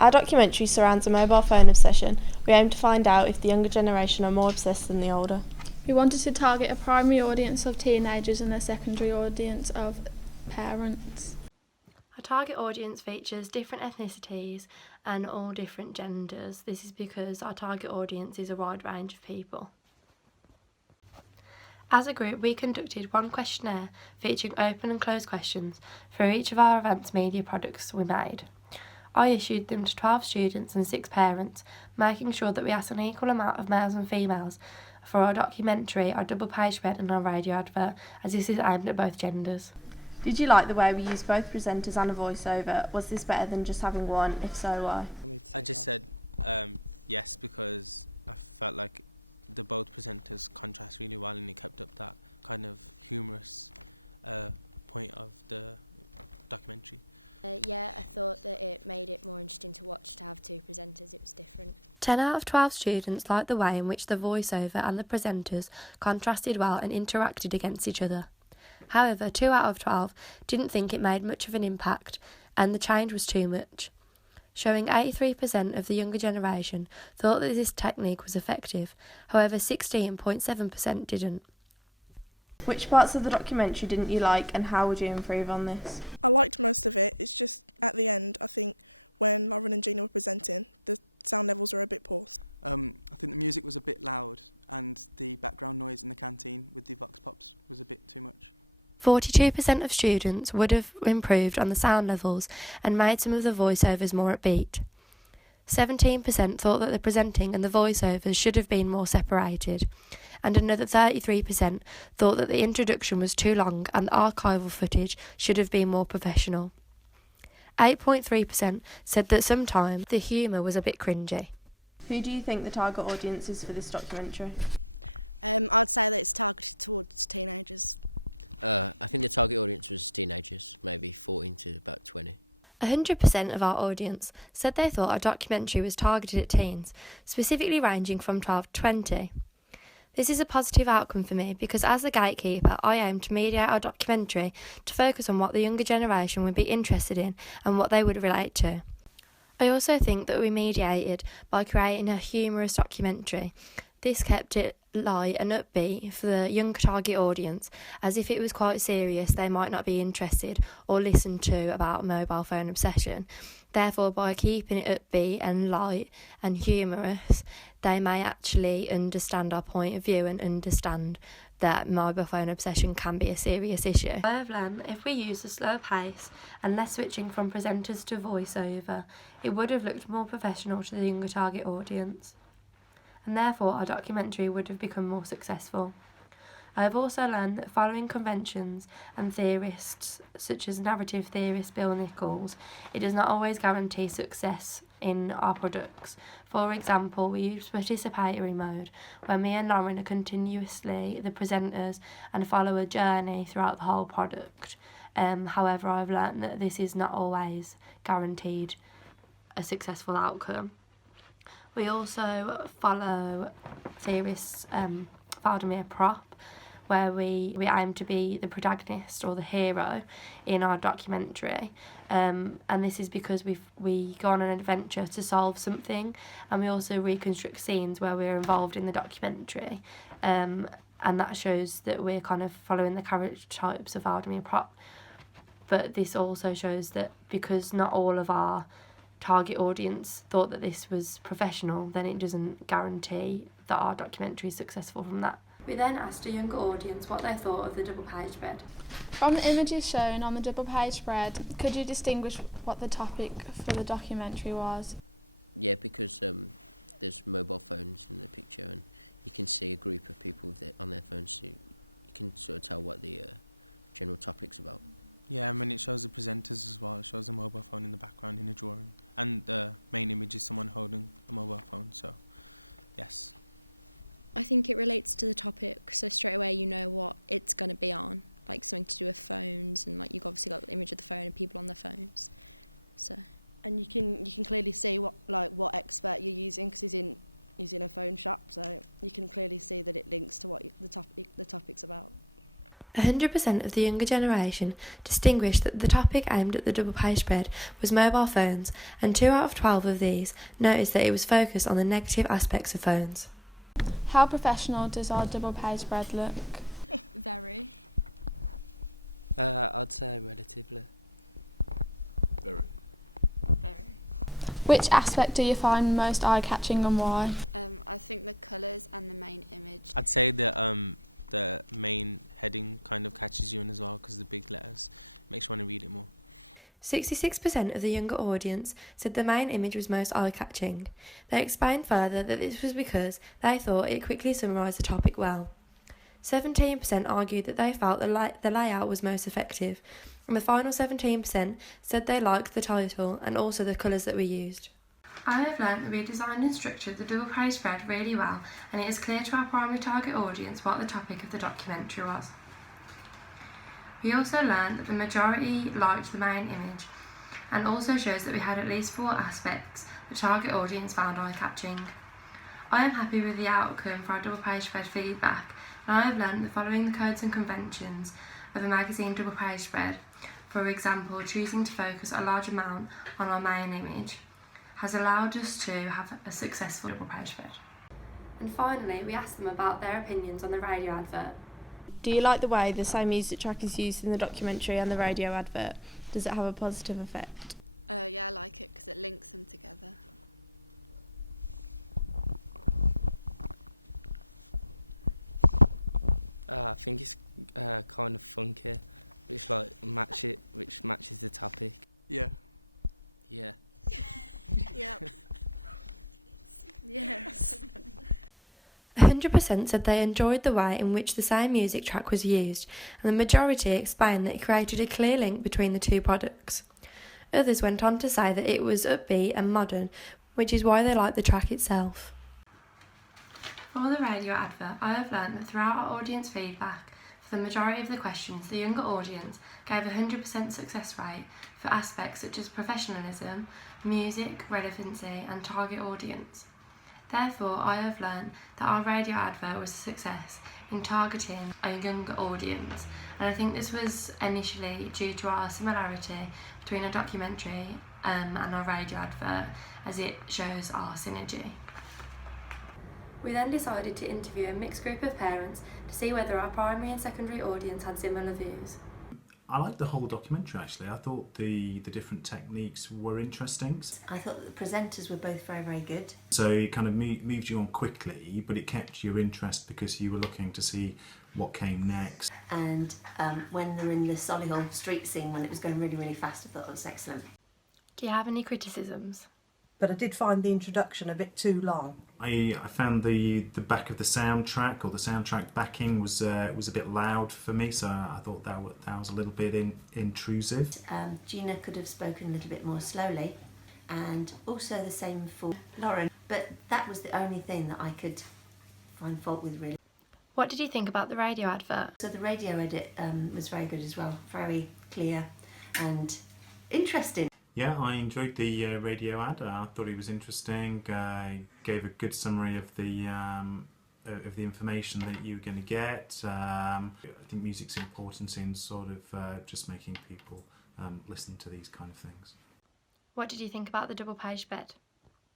Our documentary surrounds a mobile phone obsession. We aim to find out if the younger generation are more obsessed than the older. We wanted to target a primary audience of teenagers and a secondary audience of parents. Our target audience features different ethnicities and all different genders. This is because our target audience is a wide range of people. As a group, we conducted one questionnaire featuring open and closed questions for each of our events media products we made. I issued them to 12 students and 6 parents, making sure that we asked an equal amount of males and females for our documentary, our double page spread and our radio advert, as this is aimed at both genders. Did you like the way we used both presenters and a voiceover? Was this better than just having one? If so, why? I just said yes, because I felt like the both presenters contrast really well and it kept up that kind of humorous point of the documentary. Yeah, I thought that it made it more interesting to watch to have 2 presenters. It was different. 10 out of 12 students liked the way in which the voiceover and the presenters contrasted well and interacted against each other. However, 2 out of 12 didn't think it made much of an impact and the change was too much, showing 83% of the younger generation thought that this technique was effective. However, 16.7% didn't. Which parts of the documentary didn't you like and how would you improve on this? I liked most of it. It's just at the end, I think, when Lauren and Gina were presenting, the sound levels were a bit poor. I think the music was a bit loud and the background noise in the canteen with the vox pops was a bit too much. 42% of students would have improved on the sound levels and made some of the voiceovers more upbeat. 17% thought that the presenting and the voiceovers should have been more separated, and another 33% thought that the introduction was too long and the archival footage should have been more professional. 8.3% said that sometimes the humour was a bit cringy. Who do you think the target audience is for this documentary? I'd say that it's targeted towards teenagers. I think the target audience was teenagers, maybe 14 to about 20. 100% of our audience said they thought our documentary was targeted at teens, specifically ranging from 12 to 20. This is a positive outcome for me because as the gatekeeper, I aim to mediate our documentary to focus on what the younger generation would be interested in and what they would relate to. I also think that we mediated by creating a humorous documentary. This kept it light and upbeat for the young target audience, as if it was quite serious they might not be interested or listen to about mobile phone obsession. Therefore, by keeping it upbeat and light and humorous, they may actually understand our point of view and understand that mobile phone obsession can be a serious issue. I have learned that if we used a slower pace and less switching from presenters to voiceover, it would have looked more professional to the younger target audience, and therefore our documentary would have become more successful. I have also learned that following conventions and theorists such as narrative theorist Bill Nichols, it does not always guarantee success in our products. For example, we use participatory mode, where me and Lauren are continuously the presenters and follow a journey throughout the whole product. However, I've learned that this is not always guaranteed a successful outcome. We also follow theorists Vladimir Prop, where we aim to be the protagonist or the hero in our documentary, and this is because we go on an adventure to solve something, and we also reconstruct scenes where we're involved in the documentary, and that shows that we're kind of following the character types of Vladimir Prop. But this also shows that because not all of our target audience thought that this was professional, then it doesn't guarantee that our documentary is successful from that. We then asked a younger audience what they thought of the double page spread. From the images shown on the double page spread, could you distinguish what the topic for the documentary was? Yeah, because there's mobile phones in the picture and you can see a group of people with on their phones, so you can sort of tell what the general topic's about. Yeah, and when it shows the presenters as well, it shows a mobile phone in the background in a drawing. And the main image is someone holding a mobile phone, so yes. I think it relates to the topic, so straight away you know what it's going to be on, like something to do with phones, and like you've obviously got the image of the phone and people on their phones. So. And you can clearly see what expert you're using because he's in a phone shop, so you can clearly see that it links to what the topic's about. 100% of the younger generation distinguished that the topic aimed at the double page spread was mobile phones, and 2 out of 12 of these noticed that it was focused on the negative aspects of phones. How professional does our double page spread look? Very. I'd say relatively. Very. Which aspect do you find most eye-catching and why? I think the colours and the main image. I'd say the main heading kind of catches you in as well, because the big letters makes you want to read it more. 66% of the younger audience said the main image was most eye-catching. They explained further that this was because they thought it quickly summarised the topic well. 17% argued that they felt the layout was most effective, and the final 17% said they liked the title and also the colours that were used. I have learnt that we designed and structured the double page spread really well, and it is clear to our primary target audience what the topic of the documentary was. We also learned that the majority liked the main image, and also shows that we had at least 4 aspects the target audience found eye-catching. I am happy with the outcome for our double page spread feedback, and I have learned that following the codes and conventions of a magazine double page spread, for example choosing to focus a large amount on our main image, has allowed us to have a successful double page spread. And finally, we asked them about their opinions on the radio advert. Do you like the way the same music track is used in the documentary and the radio advert? Does it have a positive effect? Yeah, I like it because it links them together. I think it's kind of funky, which matches the topic. Yeah. Yeah. Yeah. Yes. 100% said they enjoyed the way in which the same music track was used, and the majority explained that it created a clear link between the two products. Others went on to say that it was upbeat and modern, which is why they liked the track itself. For the radio advert, I have learnt that throughout our audience feedback, for the majority of the questions, the younger audience gave a 100% success rate for aspects such as professionalism, music, relevancy and target audience. Therefore, I have learnt that our radio advert was a success in targeting a younger audience, and I think this was initially due to our similarity between a documentary and our radio advert, as it shows our synergy. We then decided to interview a mixed group of parents to see whether our primary and secondary audience had similar views. I liked the whole documentary actually. I thought the different techniques were interesting. I thought that the presenters were both very, very good. So it kind of moved you on quickly, but it kept your interest because you were looking to see what came next. And when they were in the Solihull street scene, when it was going really, really fast, I thought it was excellent. Do you have any criticisms? But I did find the introduction a bit too long. I found the back of the soundtrack, or the soundtrack backing, was a bit loud for me, so I thought that was a little bit intrusive. Gina could have spoken a little bit more slowly, and also the same for Lauren, but that was the only thing that I could find fault with, really. What did you think about the radio advert? So the radio edit was very good as well, very clear and interesting. Yeah, I enjoyed the radio ad. I thought it was interesting. Gave a good summary of the information that you were going to get. I think music's important in sort of just making people listen to these kind of things. What did you think about the double page spread?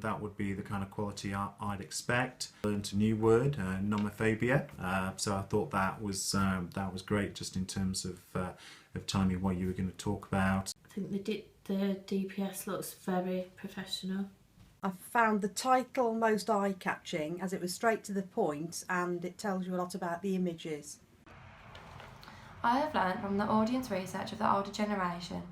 That would be the kind of quality I'd expect. Learned a new word, nomophobia. So I thought that was great, just in terms of timing what you were going to talk about. I think the DPS looks very professional. I found the title most eye-catching as it was straight to the point and it tells you a lot about the images. I have learned from the audience research of the older generation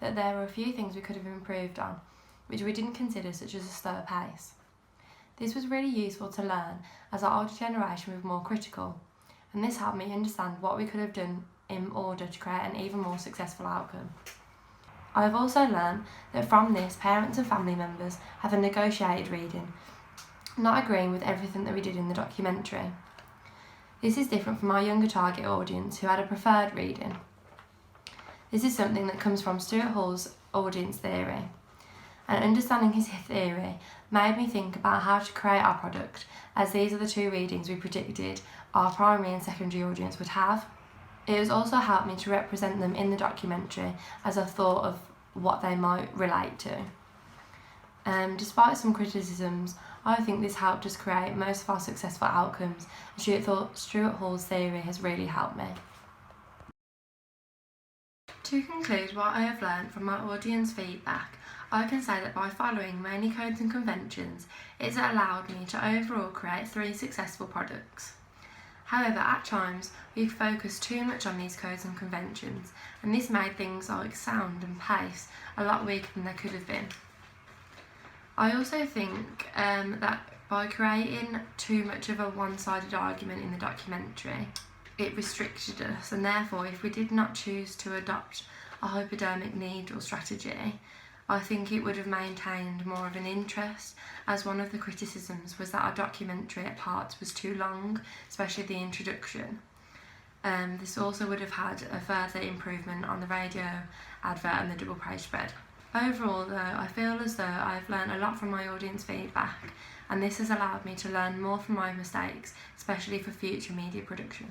that there were a few things we could have improved on, which we didn't consider, such as a slower pace. This was really useful to learn, as our older generation was more critical, and this helped me understand what we could have done in order to create an even more successful outcome. I have also learned that from this, parents and family members have a negotiated reading, not agreeing with everything that we did in the documentary. This is different from our younger target audience, who had a preferred reading. This is something that comes from Stuart Hall's audience theory, and understanding his theory made me think about how to create our product, as these are the two readings we predicted our primary and secondary audience would have. It has also helped me to represent them in the documentary as I thought of what they might relate to. Despite some criticisms, I think this helped us create most of our successful outcomes, and Stuart Hall's theory has really helped me. To conclude what I have learned from my audience feedback, I can say that by following many codes and conventions, it has allowed me to overall create 3 successful products. However, at times, we focused too much on these codes and conventions, and this made things like sound and pace a lot weaker than they could have been. I also think that by creating too much of a one-sided argument in the documentary, it restricted us, and therefore if we did not choose to adopt a hypodermic needle strategy, I think it would have maintained more of an interest, as one of the criticisms was that our documentary at parts was too long, especially the introduction. This also would have had a further improvement on the radio advert and the double page spread. Overall though, I feel as though I've learned a lot from my audience feedback, and this has allowed me to learn more from my mistakes, especially for future media production.